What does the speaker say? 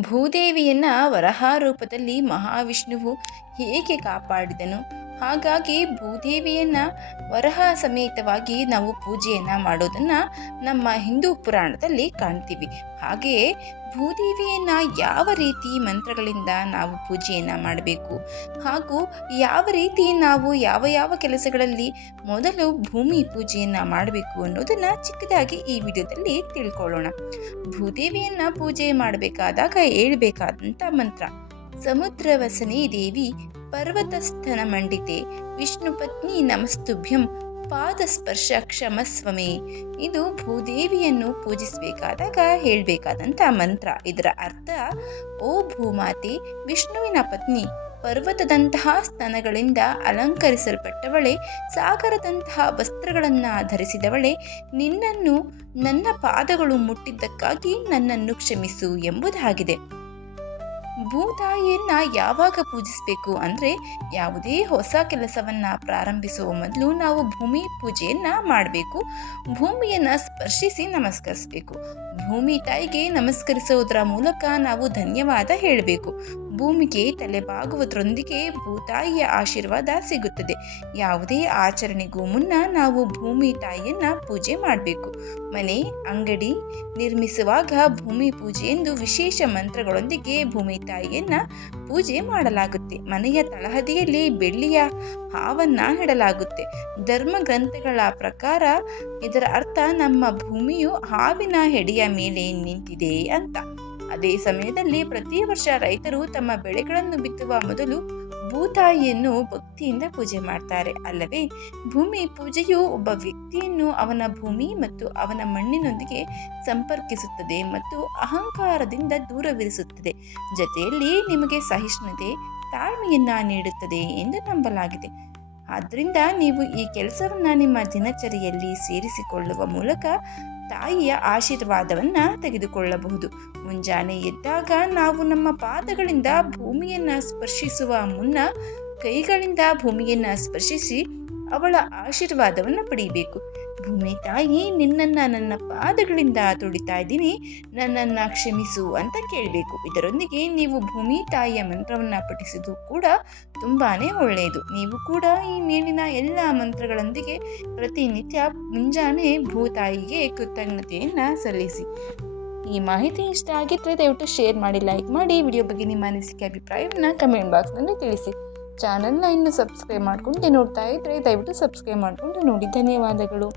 ಭೂದೇವಿಯನ್ನ ವರಹ ರೂಪದಲ್ಲಿ ಮಹಾವಿಷ್ಣುವು ಹೇಗೆ ಕಾಪಾಡಿದನು? ಹಾಗಾಗಿ ಭೂದೇವಿಯನ್ನ ವರಹ ಸಮೇತವಾಗಿ ನಾವು ಪೂಜೆಯನ್ನು ಮಾಡೋದನ್ನು ನಮ್ಮ ಹಿಂದೂ ಪುರಾಣದಲ್ಲಿ ಕಾಣ್ತೀವಿ. ಹಾಗೆಯೇ ಭೂದೇವಿಯನ್ನು ಯಾವ ರೀತಿ ಮಂತ್ರಗಳಿಂದ ನಾವು ಪೂಜೆಯನ್ನು ಮಾಡಬೇಕು? ಹಾಗೂ ಯಾವ ರೀತಿ ನಾವು ಯಾವ ಯಾವ ಕೆಲಸಗಳಲ್ಲಿ ಮೊದಲು ಭೂಮಿ ಪೂಜೆಯನ್ನು ಮಾಡಬೇಕು ಅನ್ನೋದನ್ನು ಚಿಕ್ಕದಾಗಿ ಈ ವಿಡಿಯೋದಲ್ಲಿ ತಿಳ್ಕೊಳ್ಳೋಣ. ಭೂದೇವಿಯನ್ನು ಪೂಜೆ ಮಾಡಬೇಕಾದಾಗ ಹೇಳ್ಬೇಕಾದಂಥ ಮಂತ್ರ ಸಮುದ್ರವಸನೆ ದೇವಿ ಪರ್ವತಸ್ಥನ ಮಂಡಿತೆ. ವಿಷ್ಣು ಪತ್ನಿ ನಮಸ್ತುಭ್ಯಂ. ಪಾದಸ್ಪರ್ಶ ಕ್ಷಮಸ್ವಮೆ. ಇದು ಭೂದೇವಿಯನ್ನು ಪೂಜಿಸಬೇಕಾದಾಗ ಹೇಳಬೇಕಾದಂಥ ಮಂತ್ರ. ಇದರ ಅರ್ಥ, ಓ ಭೂಮಾತೆ, ವಿಷ್ಣುವಿನ ಪತ್ನಿ, ಪರ್ವತದಂತಹ ಸ್ತನಗಳಿಂದ ಅಲಂಕರಿಸಲ್ಪಟ್ಟವಳೆ, ಸಾಗರದಂತಹ ವಸ್ತ್ರಗಳನ್ನು ಧರಿಸಿದವಳೆ ನಿನ್ನನ್ನು, ನನ್ನ ಪಾದಗಳು ಮುಟ್ಟಿದ್ದಕ್ಕಾಗಿ ನನ್ನನ್ನು ಕ್ಷಮಿಸು ಎಂಬುದಾಗಿದೆ. ಭೂತಾಯಿಯನ್ನ ಯಾವಾಗ ಪೂಜಿಸಬೇಕು ಅಂದರೆ ಯಾವುದೇ ಹೊಸ ಕೆಲಸವನ್ನು ಪ್ರಾರಂಭಿಸುವ ಮೊದಲು ನಾವು ಭೂಮಿ ಪೂಜೆಯನ್ನು ಮಾಡಬೇಕು. ಭೂಮಿಯನ್ನು ಸ್ಪರ್ಶಿಸಿ ನಮಸ್ಕರಿಸಬೇಕು. ಭೂಮಿ ತಾಯಿಗೆ ನಮಸ್ಕರಿಸುವುದರ ಮೂಲಕ ನಾವು ಧನ್ಯವಾದ ಹೇಳಬೇಕು. ಭೂಮಿಗೆ ತಲೆಬಾಗುವುದರೊಂದಿಗೆ ಭೂತಾಯಿಯ ಆಶೀರ್ವಾದ ಸಿಗುತ್ತದೆ. ಯಾವುದೇ ಆಚರಣೆಗೂ ಮುನ್ನ ನಾವು ಭೂಮಿ ತಾಯಿಯನ್ನು ಪೂಜೆ ಮಾಡಬೇಕು. ಮನೆ, ಅಂಗಡಿ ನಿರ್ಮಿಸುವಾಗ ಭೂಮಿ ಪೂಜೆ ಎಂದು ವಿಶೇಷ ಮಂತ್ರಗಳೊಂದಿಗೆ ಭೂಮಿ ತಾಯಿಯನ್ನು ಪೂಜೆ ಮಾಡಲಾಗುತ್ತೆ. ಮನೆಯ ತಳಹದಿಯಲ್ಲಿ ಬೆಳ್ಳಿಯ ಹಾವನ್ನು ಇಡಲಾಗುತ್ತೆ. ಧರ್ಮ ಗ್ರಂಥಗಳ ಪ್ರಕಾರ ಇದರ ಅರ್ಥ ನಮ್ಮ ಭೂಮಿಯು ಹಾವಿನ ಹೆಡೆಯ ಮೇಲೆ ನಿಂತಿದೆ ಅಂತ. ಅದೇ ಸಮಯದಲ್ಲಿ ಪ್ರತಿ ವರ್ಷ ರೈತರು ತಮ್ಮ ಬೆಳೆಗಳನ್ನು ಬಿತ್ತುವ ಮೊದಲು ಭೂತಾಯಿಯನ್ನು ಭಕ್ತಿಯಿಂದ ಪೂಜೆ ಮಾಡ್ತಾರೆ. ಅಲ್ಲವೇ, ಭೂಮಿ ಪೂಜೆಯು ಒಬ್ಬ ವ್ಯಕ್ತಿಯನ್ನು ಅವನ ಭೂಮಿ ಮತ್ತು ಅವನ ಮಣ್ಣಿನೊಂದಿಗೆ ಸಂಪರ್ಕಿಸುತ್ತದೆ ಮತ್ತು ಅಹಂಕಾರದಿಂದ ದೂರವಿರಿಸುತ್ತದೆ. ಜೊತೆಯಲ್ಲಿ ನಿಮಗೆ ಸಹಿಷ್ಣುತೆ, ತಾಳ್ಮೆಯನ್ನು ನೀಡುತ್ತದೆ ಎಂದು ನಂಬಲಾಗಿದೆ. ಆದ್ದರಿಂದ ನೀವು ಈ ಕೆಲಸವನ್ನು ನಿಮ್ಮ ದಿನಚರಿಯಲ್ಲಿ ಸೇರಿಸಿಕೊಳ್ಳುವ ಮೂಲಕ ತಾಯಿಯ ಆಶೀರ್ವಾದವನ್ನು ತೆಗೆದುಕೊಳ್ಳಬಹುದು. ಮುಂಜಾನೆ ಎದ್ದಾಗ ನಾವು ನಮ್ಮ ಪಾದಗಳಿಂದ ಭೂಮಿಯನ್ನು ಸ್ಪರ್ಶಿಸುವ ಮುನ್ನ ಕೈಗಳಿಂದ ಭೂಮಿಯನ್ನು ಸ್ಪರ್ಶಿಸಿ ಅವಳ ಆಶೀರ್ವಾದವನ್ನು ಪಡೆಯಬೇಕು ಭೂಮಿ ತಾಯಿ, ನಿನ್ನನ್ನು ನನ್ನ ಪಾದಗಳಿಂದ ತುಳಿತಾ ಇದ್ದೀನಿ. ನನ್ನನ್ನು ಕ್ಷಮಿಸು ಅಂತ ಕೇಳಬೇಕು. ಇದರೊಂದಿಗೆ ನೀವು ಭೂಮಿ ತಾಯಿಯ ಮಂತ್ರವನ್ನು ಪಠಿಸೋದು ಕೂಡ ತುಂಬಾ ಒಳ್ಳೆಯದು. ನೀವು ಕೂಡ ಈ ಮೇಲಿನ ಎಲ್ಲ ಮಂತ್ರಗಳೊಂದಿಗೆ ಪ್ರತಿನಿತ್ಯ ಮುಂಜಾನೆ ಭೂತಾಯಿಗೆ ಕೃತಜ್ಞತೆಯನ್ನು ಸಲ್ಲಿಸಿ. ಈ ಮಾಹಿತಿ ಇಷ್ಟ ಆಗಿದ್ರೆ ದಯವಿಟ್ಟು ಶೇರ್ ಮಾಡಿ, ಲೈಕ್ ಮಾಡಿ. ವಿಡಿಯೋ ಬಗ್ಗೆ ನಿಮ್ಮ ಅನಿಸಿಕೆ, ಅಭಿಪ್ರಾಯವನ್ನು ಕಮೆಂಟ್ ಬಾಕ್ಸ್ನಲ್ಲಿ ತಿಳಿಸಿ. ಚಾನಲ್ನ ಇನ್ನು ಸಬ್ಸ್ಕ್ರೈಬ್ ಮಾಡ್ಕೊಂಡು ನೋಡ್ತಾ ಇದ್ದರೆ ದಯವಿಟ್ಟು ಸಬ್ಸ್ಕ್ರೈಬ್ ಮಾಡಿಕೊಂಡು ನೋಡಿ. ಧನ್ಯವಾದಗಳು.